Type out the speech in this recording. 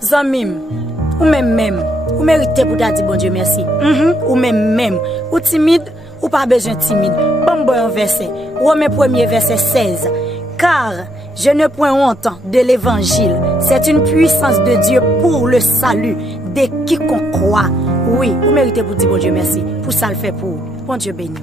Zamim, ou même, ou méritez pour dire bon Dieu merci. Ou même, ou timide, ou pas besoin timide. Bon un verset, Romains 1er verset 16. Car je ne point honte de l'évangile. C'est une puissance de Dieu pour le salut de quiconque croit. Oui, vous méritez pour dire bon Dieu merci. Pour ça le fait pour. Bon Dieu béni.